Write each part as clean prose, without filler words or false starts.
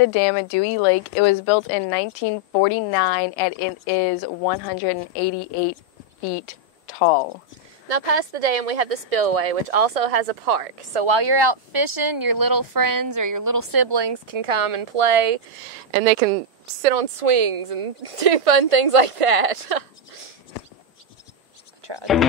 at a dam at Dewey Lake. It was built in 1949 and it is 188 feet tall. Now past the dam we have the spillway, which also has a park. So while you're out fishing, your little friends or your little siblings can come and play, and they can sit on swings and do fun things like that. I tried.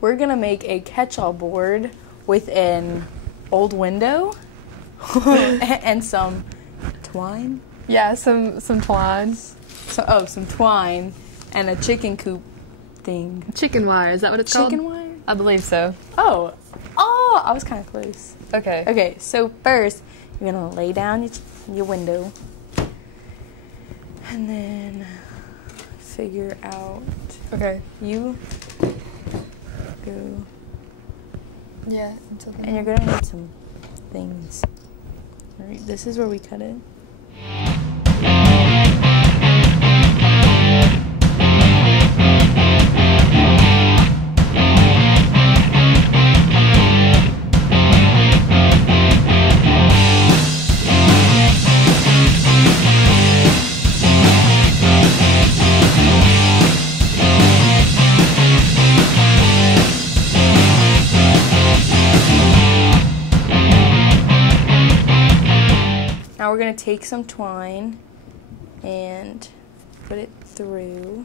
We're gonna make a catch-all board with an old window and some twine. Yeah, some twine. Some twine and a chicken coop thing. Chicken wire, is that what it's called? Chicken wire? I believe so. Oh, I was kind of close. Okay. Okay, so first you're gonna lay down your window and then figure out. Okay. You go. Yeah. And you're gonna need some things. All right, this is where we cut it. Now we're going to take some twine and put it through.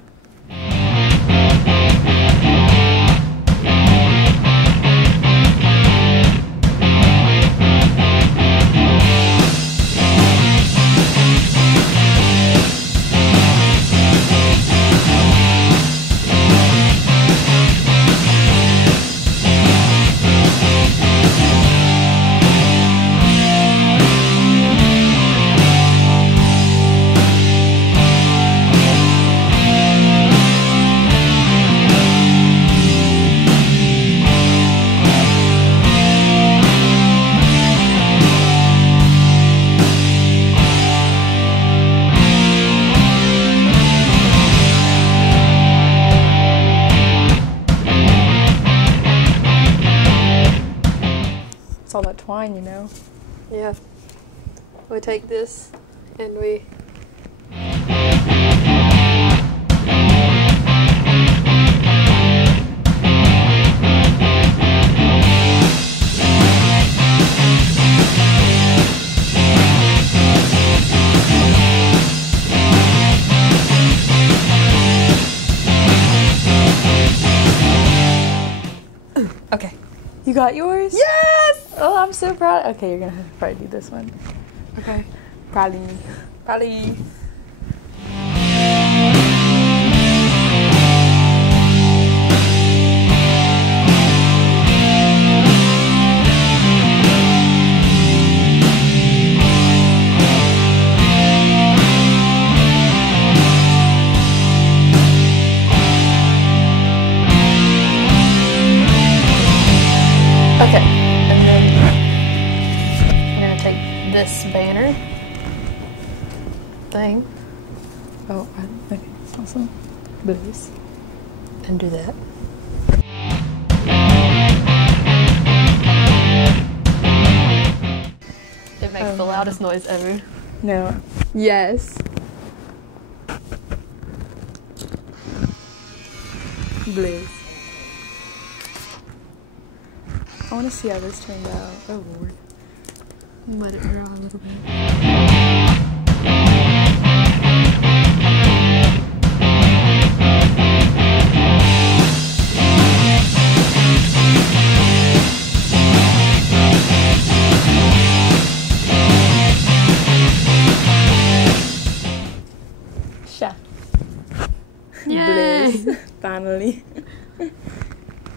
It's all that twine, you know. Yeah. We take this and we... Okay. You got yours? Yes! Oh, I'm so proud. Okay, you're gonna have to probably do this one. Okay. Probably. Okay, and then I'm gonna take this banner thing. Oh, okay, awesome. This. And do that. It makes the loudest noise ever. No. Yes. Bliss. I want to see how this turned out. Oh Lord. Let it dry a little bit. Yay! Bliss. Finally.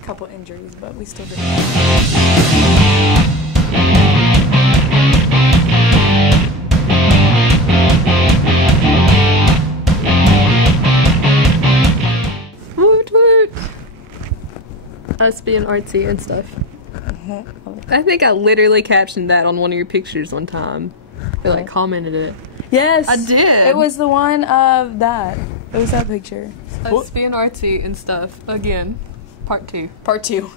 Couple injuries, but we still did it. Woot woot! Us being artsy and stuff. I think I literally captioned that on one of your pictures one time. Or like commented it. Yes, I did. It was the one of that. It was that picture. Us being artsy and stuff. Again. Part 2. Part 2.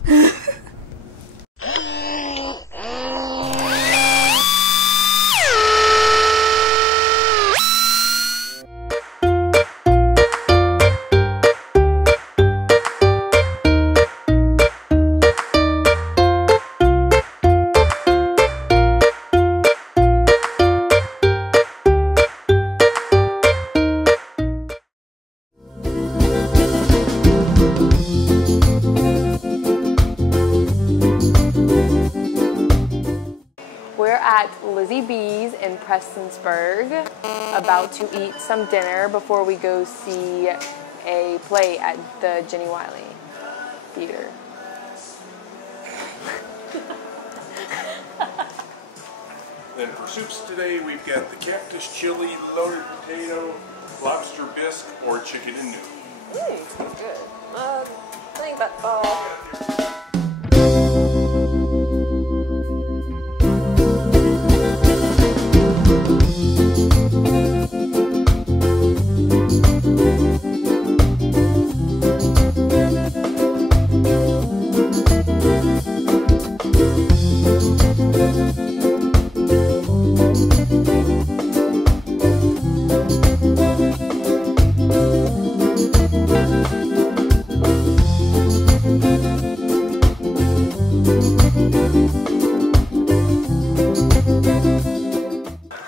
We're at Lizzie B's in Prestonsburg, about to eat some dinner before we go see a play at the Jenny Wiley Theater. Then for soups today, we've got the cactus chili, loaded potato, lobster bisque, or chicken and noodle. Good. Think about fall.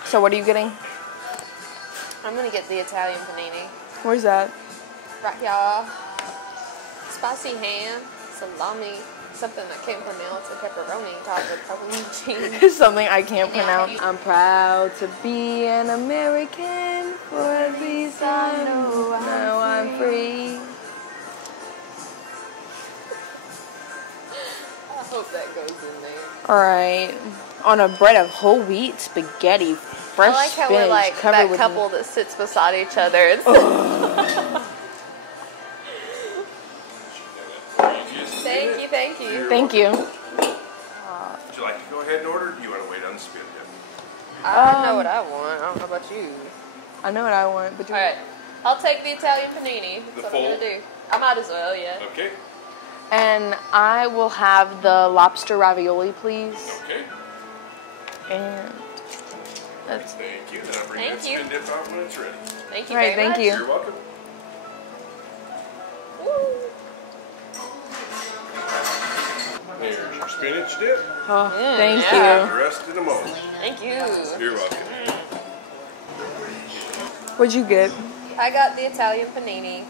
So what are you getting? I'm gonna get the Italian panini. Where's that? Right here. Spicy ham, salami, something I can't pronounce, a pepperoni topped with pepperoni cheese. Something I can't pronounce. I'm proud to be an American, for at least I know now I'm free. I hope that goes in there. Alright. On a bread of whole wheat spaghetti, fresh I like how spinach we're like covered that with couple that sits beside each other. It's Thank you, thank you. Thank you. Would you like to go ahead and order, or do you want to wait on the spin dip? I know what I want. I don't know about you. I know what I want, but Alright. I'll take the Italian panini. That's The what full? I'm gonna do. I might as well, yeah. Okay. And I will have the lobster ravioli, please. Okay. And that's Thank you. Then I'll bring Thank that you. spin dip out when it's ready. Thank you Right, very thank much. you. You're welcome. Woo. Here's your spinach dip. oh, thank yeah. The rest in a moment. Thank you. You're welcome. you. What'd you get? I got the Italian panini.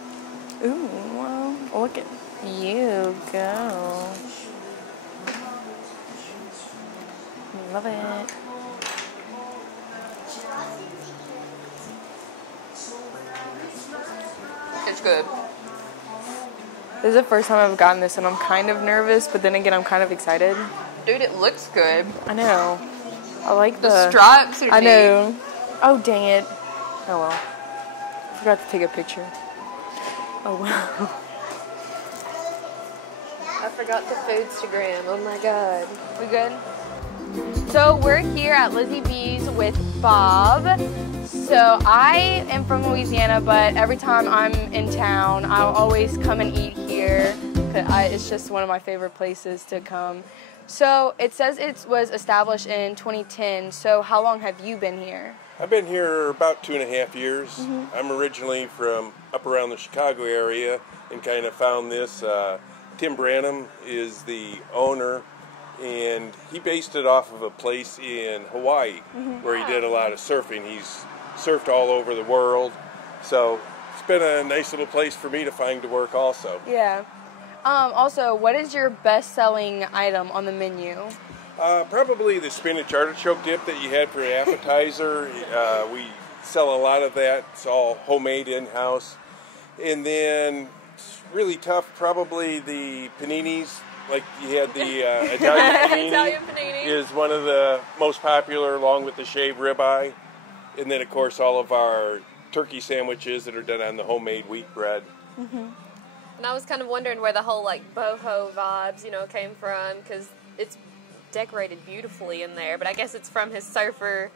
Ooh, well, look at you go. Love it. It's good. This is the first time I've gotten this, and I'm kind of nervous, but then again, I'm kind of excited. Dude, it looks good. I know. I like The stripes are I neat. know. Oh, dang it. Oh, well. I forgot to take a picture. Oh, wow. I forgot the Foodstagram. Oh my god. We good? So we're here at Lizzie B's with Bob. So I am from Louisiana, but every time I'm in town, I'll always come and eat here. It's just one of my favorite places to come. So it says it was established in 2010. So how long have you been here? I've been here about 2.5 years. I'm originally from up around the Chicago area and kind of found this. Tim Branham is the owner, and he based it off of a place in Hawaii where he did a lot of surfing. He's surfed all over the world, so it's been a nice little place for me to find to work also. Yeah. Also, what is your best-selling item on the menu? Probably the spinach artichoke dip that you had for an appetizer. We sell a lot of that. It's all homemade in-house. And then, it's really tough, probably the paninis. Like you had the Italian panini, Italian panini is one of the most popular, along with the shaved ribeye. And then, of course, all of our turkey sandwiches that are done on the homemade wheat bread. And I was kind of wondering where the whole like boho vibes, came from, because it's decorated beautifully in there. But I guess it's from his surfer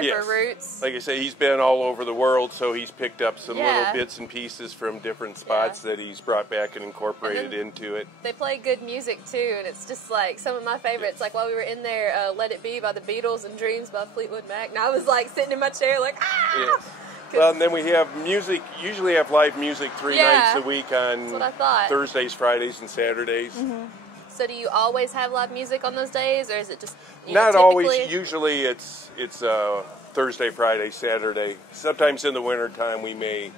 Yes. roots. Like I say, he's been all over the world, so he's picked up some Yeah. little bits and pieces from different spots that he's brought back and incorporated into it. They play good music too, and it's just like some of my favorites. Like while we were in there, "Let It Be" by the Beatles and "Dreams" by Fleetwood Mac, and I was like sitting in my chair like ah. Yes. Well, and then we have music. Usually have live music 3 nights a week on what I thought. Thursdays, Fridays, and Saturdays. So do you always have live music on those days, or is it just Not always. Usually it's Thursday, Friday, Saturday. Sometimes in the winter time we may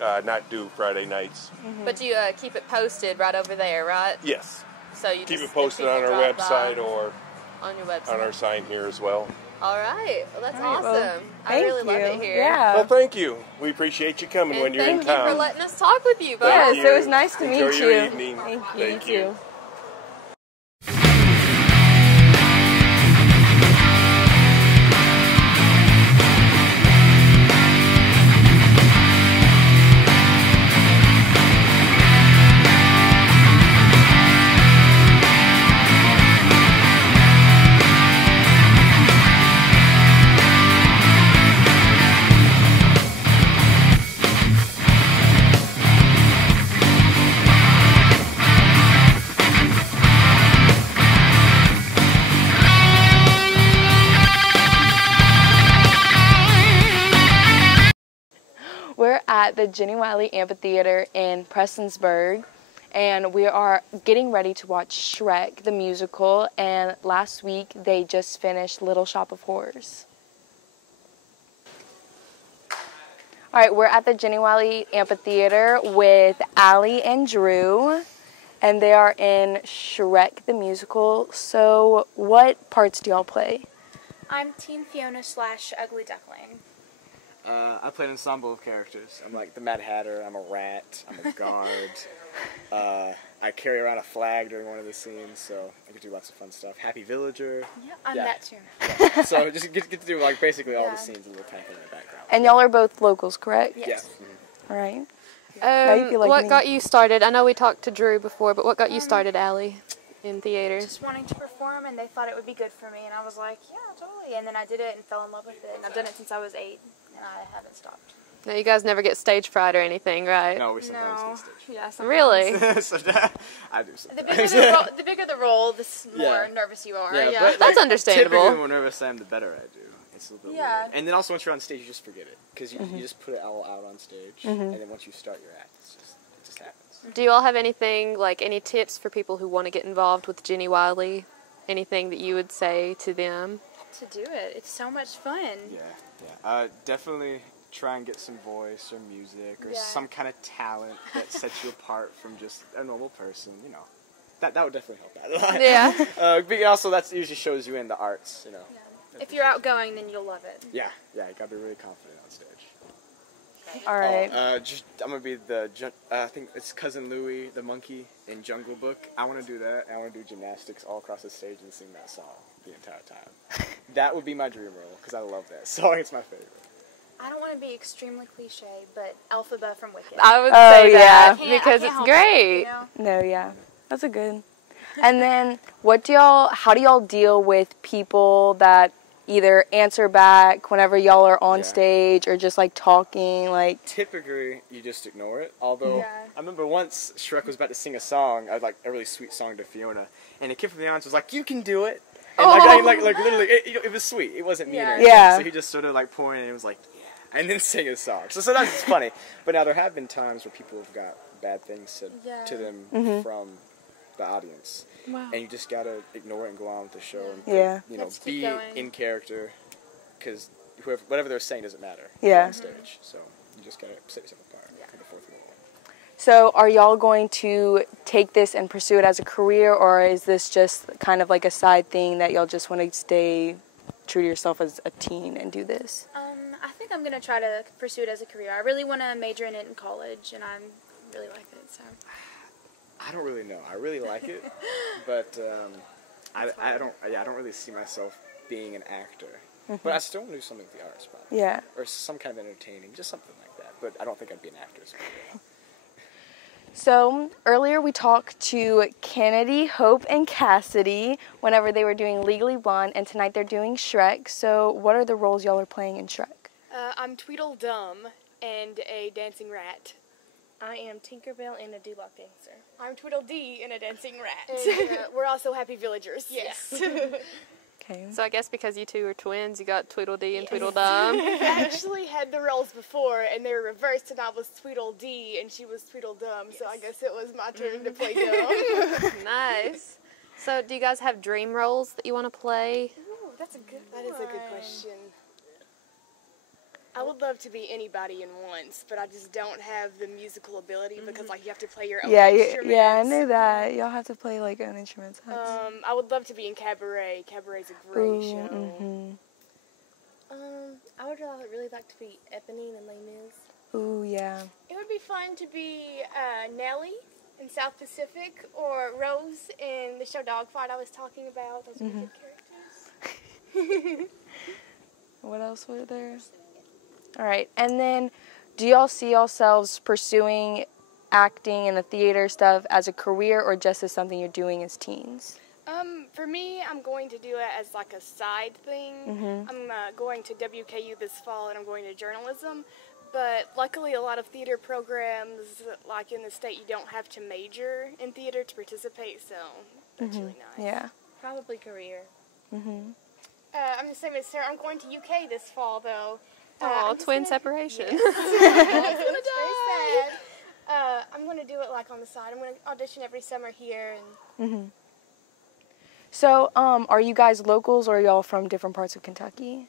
not do Friday nights. But you keep it posted right over there, right? Yes. So you Keep just, it posted if on people our drive by website or on your website. on our sign here as well. All right. Well, that's All right, well, awesome. I really love it here. Yeah. Well, thank you. We appreciate you coming And when you're in thank you town. for letting us talk with you, Thank Bob. Yes, it was nice to Enjoy meet your you. evening. Thank you. Thank You you. too. We're at the Jenny Wiley Amphitheater in Prestonsburg, and we are getting ready to watch Shrek, the musical, and last week they just finished Little Shop of Horrors. All right, we're at the Jenny Wiley Amphitheater with Allie and Drew, and they are in Shrek, the musical. So what parts do y'all play? I'm Teen Fiona / Ugly Duckling. I play an ensemble of characters. I'm like the Mad Hatter, I'm a rat, I'm a guard. I carry around a flag during one of the scenes, so I get to do lots of fun stuff. Happy Villager. Yeah, I'm Yeah. that too. Yeah. So just get to do like basically all the scenes and a little tapping in the background. And y'all are both locals, correct? Yes. All right. How you feel like what me? got you started? I know we talked to Drew before, but what got you started, Allie, in theaters? Just wanting to perform, and they thought it would be good for me, and I was like, yeah, totally. And then I did it and fell in love with it, and I've done it since I was 8, and I haven't stopped. No, you guys never get stage fright or anything, right? No, we sometimes No. get stage. Yeah, sometimes. Really? So, I do The bigger sometimes. the bigger the role, the more Yeah. nervous you are. Yeah, Yeah. but, That's understandable. Typically, the more nervous I am, the better I do. It's a little bit Yeah. weird. And then also, once you're on stage, you just forget it. Because you just put it all out on stage. And then once you start your act, it just happens. Do you all have anything, like any tips for people who want to get involved with Jenny Wiley? Anything that you would say to them? To do it, it's so much fun. Yeah. Definitely try and get some voice or music or Yeah. some kind of talent that sets you apart from just a normal person, you know. That would definitely help out a lot. Yeah. But also, that usually shows you in the arts, you know. If you're outgoing, then you'll love it. Yeah, you gotta be really confident on stage. All right. I'm gonna be I think it's Cousin Louie, the monkey in Jungle Book. I wanna do that. I wanna do gymnastics all across the stage and sing that song the entire time. That would be my dream role, because I love that song. It's my favorite. I don't want to be extremely cliche, but Elphaba from Wicked. I would Oh, say yeah. that I can't because help it's it, great. you know? No, yeah. That's a good. And then how do y'all deal with people that either answer back whenever y'all are on Yeah. stage or just like talking like Typically, you just ignore it. Although, Yeah. I remember once Shrek was about to sing a song, like a really sweet song to Fiona, and a kid from the audience was like, "You can do it." And like literally, it was sweet. It wasn't mean or anything. Yeah. So he just sort of like pointed and was like, yeah, and then sang his song. So sometimes it's funny. But now there have been times where people have got bad things said to them from the audience. Wow. And you just gotta ignore it and go on with the show and you know, be in character, because whatever they're saying doesn't matter on stage. So you just gotta set yourself apart from the fourth wall. So are y'all going to take this and pursue it as a career, or is this just kind of like a side thing that y'all just want to stay true to yourself as a teen and do this? I think I'm going to try to pursue it as a career. I really want to major in it in college, and I really like it, so. I don't really know. I really like it, but I don't really see myself being an actor. But I still want to do something with the arts, probably. Yeah. Or some kind of entertaining, just something like that. But I don't think I'd be an actor. So earlier we talked to Kennedy, Hope, and Cassidy whenever they were doing Legally Blonde, and tonight they're doing Shrek. So what are the roles y'all are playing in Shrek? I'm Tweedledum and a dancing rat. I am Tinkerbell and a doo-wop dancer. I'm Tweedledee and a dancing rat. And, we're also happy villagers. Yes. Okay. So I guess because you two are twins, you got Tweedledee and Tweedledum. I actually had the roles before, and they were reversed, and I was Tweedledee, and she was Tweedledum, so I guess it was my turn to play dumb. Nice. So do you guys have dream roles that you want to play? Ooh, that is a good question. I would love to be anybody in once, but I just don't have the musical ability because, like, you have to play your own instruments. Yeah, I knew that. Y'all have to play, like, own instruments. I would love to be in Cabaret. Cabaret's a great show. I would really like to be Eponine and Les Mis. Ooh, yeah. It would be fun to be Nellie in South Pacific or Rose in the show Dogfight I was talking about. Those are good characters. What else were there? All right, and then do y'all see yourselves pursuing acting and the theater stuff as a career, or just as something you're doing as teens? For me, I'm going to do it as like a side thing. I'm going to WKU this fall, and I'm going to journalism. But luckily, a lot of theater programs, like in the state, you don't have to major in theater to participate, so that's really nice. Yeah. Probably career. I'm the same as Sarah. I'm going to UK this fall, though. Oh, twin separation. Yes. I'm going to do it like on the side. I'm going to audition every summer here. And So, are you guys locals, or are y'all from different parts of Kentucky?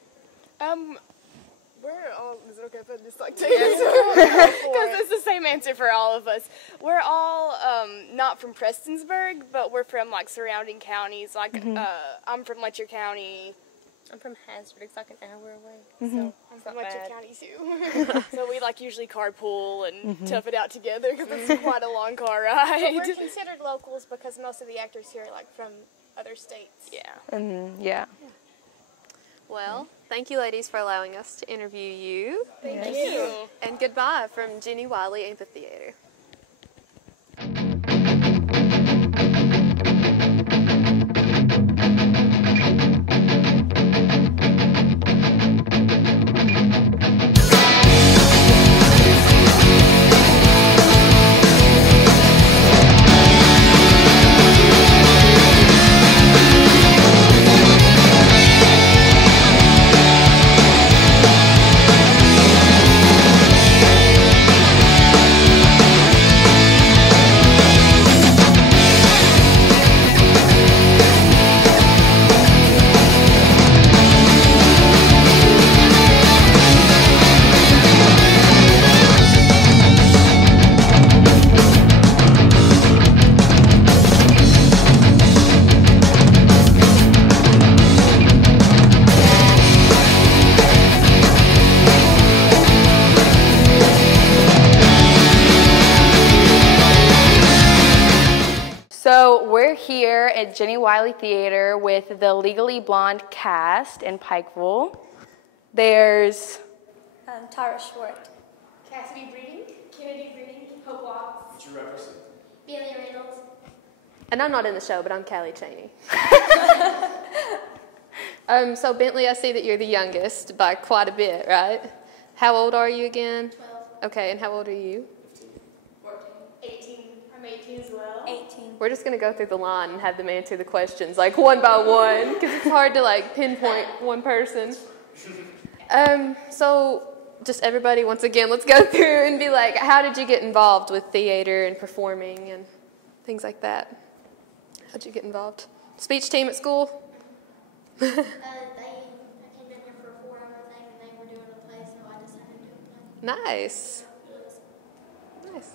We're all, is it okay if I just like take this? Because it's the same answer for all of us. We're all not from Prestonsburg, but we're from like surrounding counties. Like I'm from Letcher County. I'm from Hazard. It's like an hour away. So I'm from Letcher County too. So we like usually carpool and tough it out together because it's quite a long car ride. But we're considered locals because most of the actors here are like from other states. Yeah. Yeah. Well, thank you, ladies, for allowing us to interview you. Thank you. And goodbye from Jenny Wiley Amphitheater. So we're here at Jenny Wiley Theater with the Legally Blonde cast in Pikeville. There's Tara Schwartz. Cassidy Breeding, Kennedy Breeding, Hope Watts. Billy Reynolds. And I'm not in the show, but I'm Callie Cheney. So Bentley, I see that you're the youngest by quite a bit, right? How old are you again? 12. Okay, and how old are you? 14. 18. I'm 18 as well? 18. We're just going to go through the line and have them answer the questions, like, one by one, because it's hard to, like, pinpoint one person. So just everybody, once again, let's go through and be like, how did you get involved with theater and performing and things like that? How'd you get involved? Speech team at school? I came in here for a 4-hour thing and they were doing a play, so I decided to do a play. Nice. Nice.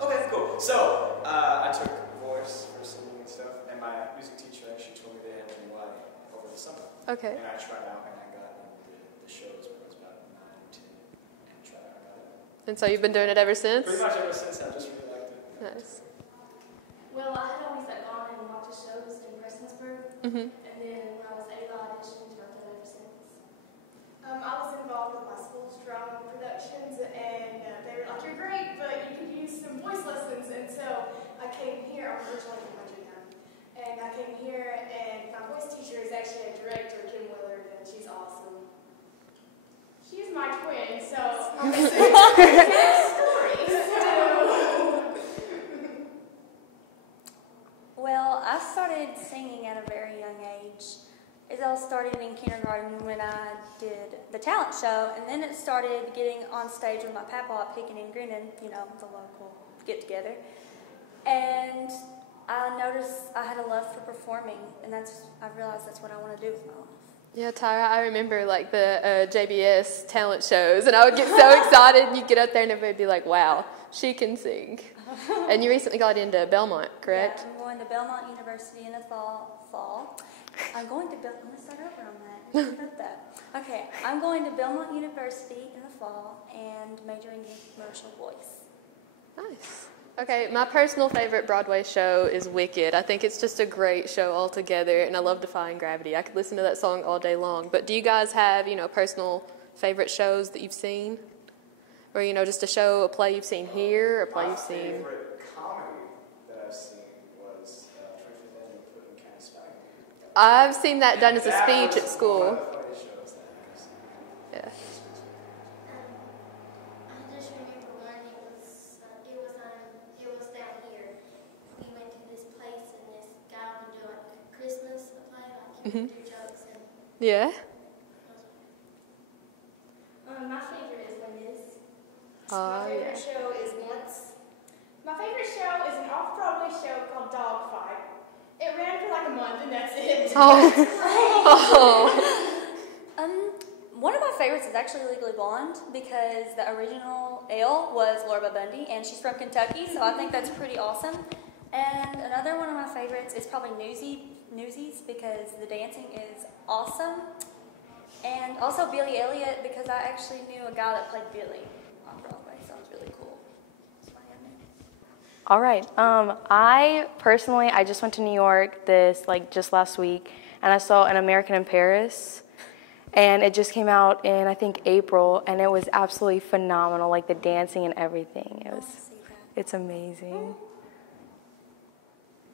Okay, cool. So, I took voice for singing and stuff, and my music teacher actually told me they had me live over the summer. Okay. And I tried out, and I got into the shows when I was about 9 or 10, and tried out, I got it. And so you've been doing it ever since? Pretty much ever since. I just really liked it. Nice. Well, I had always gone and walked to shows in Prestonsburg, and then when I was 8, I auditioned and I've done it ever since. I was involved with my school's drama productions, and they were like, "You're great, but you could use some voice lessons." And so I came here. I'm originally from Virginia, and I came here, and my voice teacher is actually a director, Kim Willard, and she's awesome. She's my twin, so I'm saying story. Well, I started singing at a very young age. It all started in kindergarten when I did the talent show, and then it started getting on stage with my papa at Picking and Grinning, you know, the local get-together. And I noticed I had a love for performing, and I realized that's what I want to do with my life. Yeah, Tyra, I remember like the JBS talent shows, and I would get so excited, and you'd get up there and everybody would be like, wow, she can sing. And you recently got into Belmont, correct? Yeah, I'm going to Belmont University in the fall. I'm going to start over on that. You about that. Okay, I'm going to Belmont University in the fall and majoring in commercial voice. Nice. Okay, my personal favorite Broadway show is Wicked. I think it's just a great show altogether, and I love Defying Gravity. I could listen to that song all day long. But do you guys have, personal favorite shows that you've seen? Or, just a play you've seen here, or a play you've seen? My favorite comedy that I've seen was 25th Annual Floyd County Spelling Bee. I've seen that done as a speech at school. One of the funniest shows that I've seen. Yeah. I just remember one. It was down here. We went to this place and this guy would do like a Christmas play, like he would do jokes and. Yeah? My favorite is Les Mis. My favorite show is Once. My favorite show is an off-Broadway show called Dogfight. It ran for like a month and that's it. One of my favorites is actually Legally Blonde because the original Elle was Laura Bundy, and she's from Kentucky, so I think that's pretty awesome. And another one of my favorites is probably Newsies because the dancing is awesome. And also Billy Elliot because I actually knew a guy that played Billy on Broadway, so it was really cool. That's why I knew. All right. I just went to New York just last week, and I saw An American in Paris, and it just came out in, I think, April, and it was absolutely phenomenal, like the dancing and everything. It's amazing.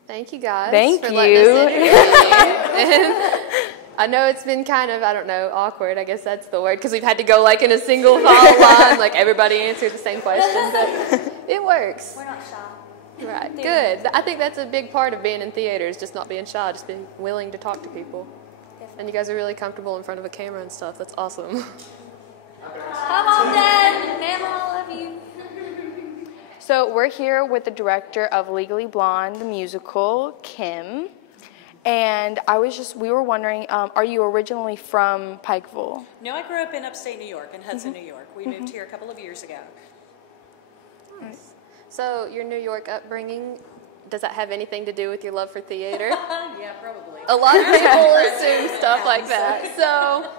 Thank you, guys. Thank for you. letting us interview. I know it's been kind of, awkward. I guess that's the word, because we've had to go in a single file line, everybody answered the same question, but it works. We're not shy. Right, good. I think that's a big part of being in theater is just not being shy, just being willing to talk to people. Definitely. And you guys are really comfortable in front of a camera and stuff. That's awesome. Come on, Dad. Mama, I love you. So we're here with the director of Legally Blonde, the musical, Kim. And we were wondering, are you originally from Pikeville? No, I grew up in upstate New York, in Hudson, New York. We moved here a couple of years ago. Nice. So your New York upbringing, does that have anything to do with your love for theater? Yeah, probably. A lot of people assume stuff like that. So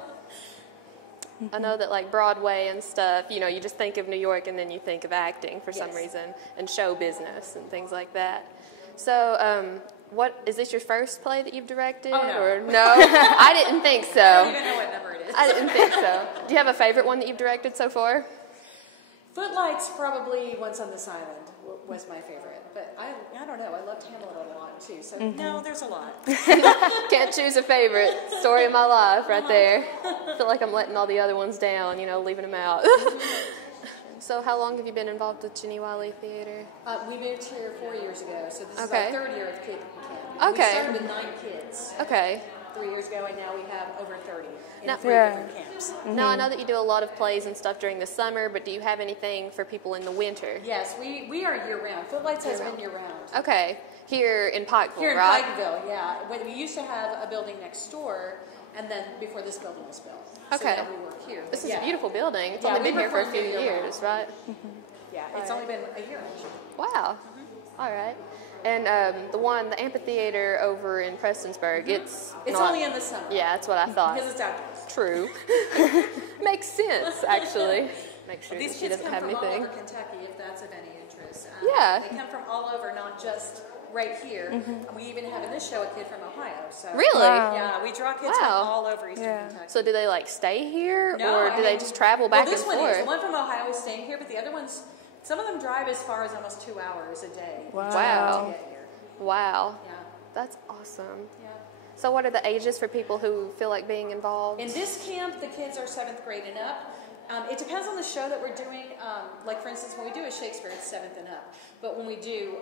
I know that Broadway and stuff, you just think of New York and then you think of acting for some reason, and show business and things like that. So is this your first play that you've directed? Oh, no. Or no? I didn't think so. I don't even know what number it is. I didn't think so. Do you have a favorite one that you've directed so far? Footlights, probably Once on This Island was my favorite. But I don't know. I loved Hamilton a lot too. So no, there's a lot. Can't choose a favorite. Story of my life right there. I feel like I'm letting all the other ones down, leaving them out. So how long have you been involved with Jenny Wiley Theater? We moved here 4 years ago, so this Okay. is our 3rd year of kid camp. Okay. We started with 9 kids. Okay. 3 years ago, and now we have over 30 in Now- 3 different camps. Now, I know that you do a lot of plays and stuff during the summer, but do you have anything for people in the winter? Yes, we are year-round. Footlights has been year-round. Okay. Here in Pikeville, Here in right? Pikeville, yeah. When we used to have a building next door, and then before this building was built. Okay. So now we work here. This But is yeah. a beautiful building. It's Yeah, only we been here for a perform few here year-round. years, right? Yeah, it's only been a year actually. Wow. All right. And the amphitheater over in Prestonsburg, it's not, only in the summer. Yeah, that's what I thought. Because it's outdoors. True. Makes sense, actually. Make sure These that she kids doesn't come have from anything. all over Kentucky, if that's of any interest. Yeah. They come from all over, not just right here. We even have in this show a kid from Ohio. So Really? Wow. Yeah, we draw kids Wow. from all over Eastern Yeah. Kentucky. So do they like stay here, No, or I do they mean- just travel back well, this and one forth? is. The one from Ohio is staying here, but the other ones, some of them drive as far as almost 2 hours a day. Wow. To get here. Wow. Yeah. That's awesome. Yeah. So what are the ages for people who feel like being involved? In this camp, the kids are 7th grade and up. It depends on the show that we're doing. Like, for instance, when we do a Shakespeare, it's 7th and up. But when we do,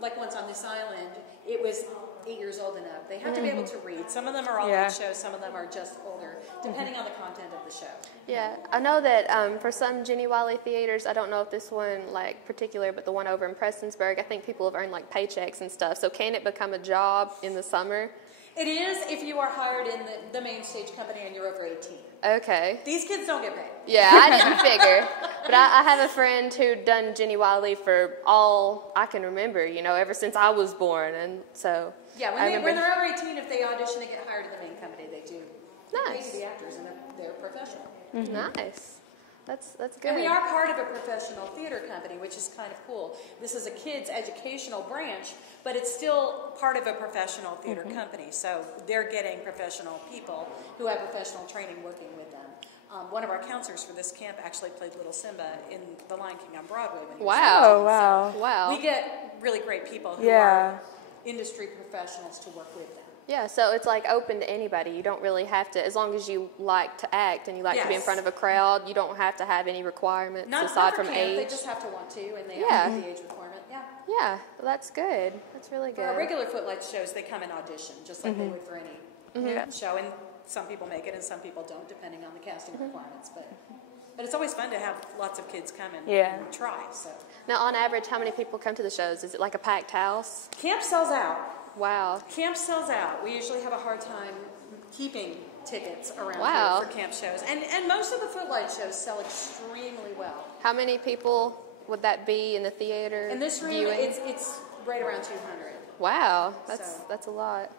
like once on this island, it was 8 years old and up. They have to be able to read. Some of them are all Yeah. age shows, some of them are just older, depending on the content of the show. Yeah, I know that for some Jenny Wiley theaters, I don't know if this one like particular, but the one over in Prestonsburg, I think people have earned like paychecks and stuff. So can it become a job in the summer? It is if you are hired in the main stage company and you're over 18. Okay. These kids don't get paid. Yeah, I didn't figure. But I have a friend who done Jenny Wiley for all I can remember, ever since I was born. And so Yeah, I when remember- they're over 18, if they audition and get hired in the main company, they do. They Nice. to the actors, and they're professional. Nice. That's good. And we are part of a professional theater company, which is kind of cool. This is a kids' educational branch, but it's still part of a professional theater company. So they're getting professional people who have professional training working with them. One of our counselors for this camp actually played Little Simba in The Lion King on Broadway. When he was Wow. 17. Oh, wow. Wow. We get really great people who Yeah. are industry professionals to work with them. Yeah, so it's like open to anybody. You don't really have to, as long as you like to act and you like to be in Yes. front of a crowd, you don't have to have any requirements Not aside for from camp, age. they just have to want to, and they Yeah. have the age requirement. Yeah. Yeah, well, that's good. That's really For our good. regular Footlights shows, they come and audition, just like they would for any show, and some people make it and some people don't, depending on the casting requirements. But it's always fun to have lots of kids come and, Yeah. and try. So Now, on average, how many people come to the shows? Is it like a packed house? camp sells out. Wow. Camp sells out. We usually have a hard time keeping tickets around Wow. here for camp shows, and most of the Footlights shows sell extremely well. How many people would that be in the theater? In this room, viewing? it's right around 200. Wow, So- that's a lot.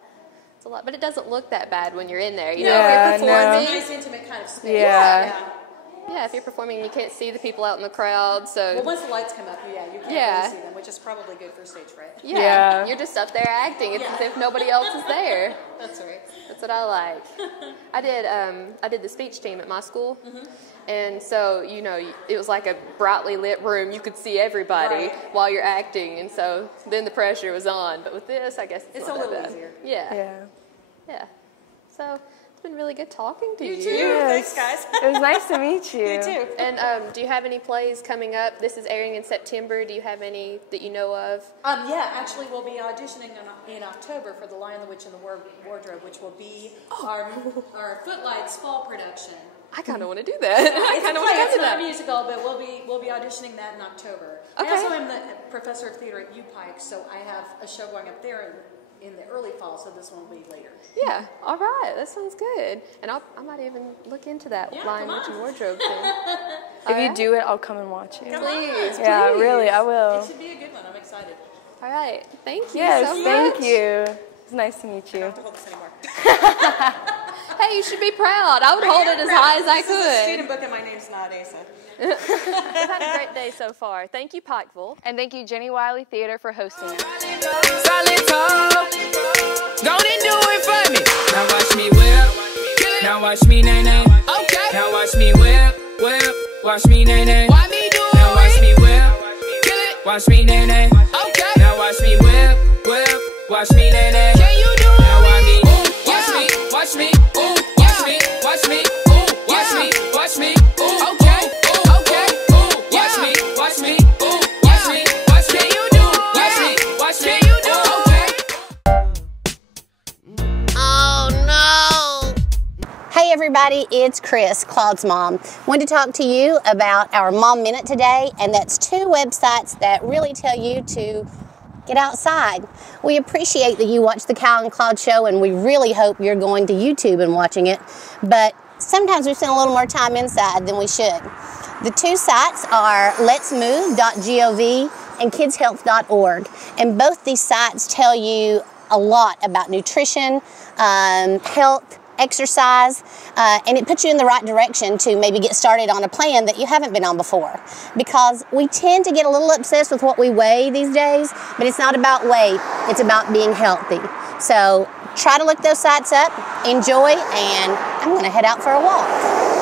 It's a lot, but it doesn't look that bad when you're in there. You No, know, if Yeah, you're no. performing, It's a nice, intimate kind of space. Yeah. yeah, if you're performing, and you can't see the people out in the crowd, so Well, once the lights come up, you can't Yeah. really see them, which is probably good for stage fright. yeah, you're just up there acting. It's as if nobody else is there. That's right. That's what I like. I did the speech team at my school, and so it was like a brightly lit room. You could see everybody Right. while you're acting, and so then the pressure was on. But with this, I guess It's not a that little bad. easier. Yeah. So it's been really good talking to you. You too. Yes. Thanks, guys. It was nice to meet you. You too. And do you have any plays coming up? This is airing in September. Do you have any that you know of? Yeah, actually, we'll be auditioning in October for The Lion, the Witch, and the Wardrobe, which will be our Footlights fall production. I kind of want to do that. I It's a kind of play. want to It's do not a that. musical, but we'll be auditioning that in October. Okay. I also am the professor of theater at UPike, so I have a show going up there in the early fall. So this one will be later. Yeah. All right. That sounds good. And I might even look into that Yeah, Lion, come Witch, and on. Wardrobe thing. If you do it, I'll come and watch it. Please, Yeah, please. really, I It will. should be a good one. I'm excited. All right. Thank you Yes, so thank much. you. It's nice to meet I you. don't have to hold this anymore. Hey, you should be proud. I would hold it as high as I This is a could. student book, and my name's not Asa. We've had a great day so far. Thank you, Pikeville. And thank you, Jenny Wiley Theater, for hosting us. Solid talk. Don't do it for me. Now watch me whip. Now watch me nay nay. Okay. Now watch me whip, whip. Watch me nay nay. Why me do it? Now watch me whip. Kill it. Watch me nay nay. Okay. Now watch me whip, whip. Watch me nay nay. Can you do it? Now watch me. Ooh, watch me. Watch me. Ooh, watch me. Watch me. Ooh, watch me. Watch me. Ooh, okay. Ooh, okay. Ooh, watch me. everybody, it's Chris, Claud's mom. Wanted to talk to you about our Mom Minute today, and that's 2 websites that really tell you to get outside. We appreciate that you watch the Cal and Claud show, and we really hope you're going to YouTube and watching it, but sometimes we spend a little more time inside than we should. The 2 sites are letsmove.gov and kidshealth.org, and both these sites tell you a lot about nutrition, health, exercise, and it puts you in the right direction to maybe get started on a plan that you haven't been on before. Because we tend to get a little obsessed with what we weigh these days, but it's not about weight, it's about being healthy. So try to look those sites up, enjoy, and I'm gonna head out for a walk.